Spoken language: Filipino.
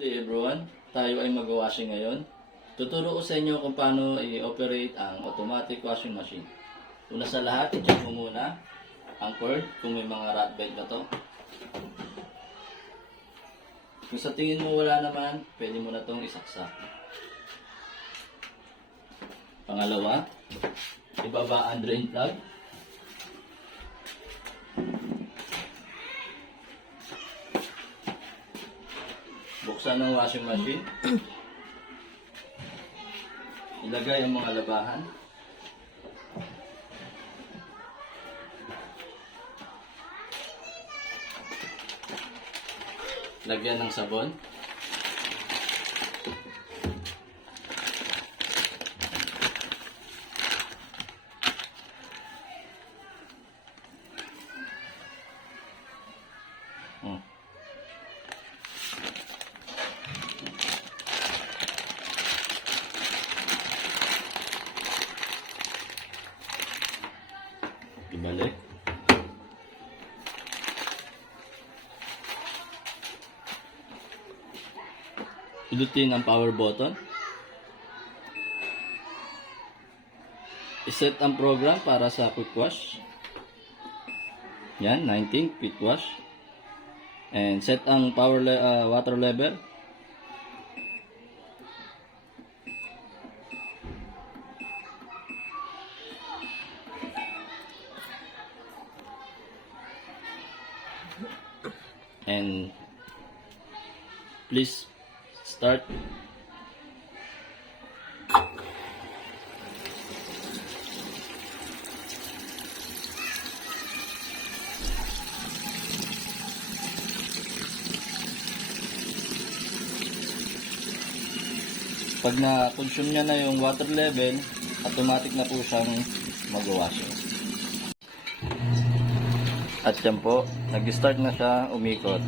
Hey everyone, tayo ay mag-washing ngayon. Tuturo ko sa inyo kung paano i-operate ang automatic washing machine. Una sa lahat, i-check mo muna ang cord kung may mga rat belt na to. Kung sa tingin mo wala naman, pwede mo na itong isaksak. Pangalawa, ibaba ang drain plug. Buksan ang washing machine. Ilagay ang mga labahan. Lagyan ng sabon. Ibalik. Pindutin ang power button. I-set ang program para sa quick wash. Yan, 19 quick wash. And set ang water level. And please start. Pag na-consume niya na yung water level, automatic na po siyang mag-washing. At yan po, nag-start na siya umikot.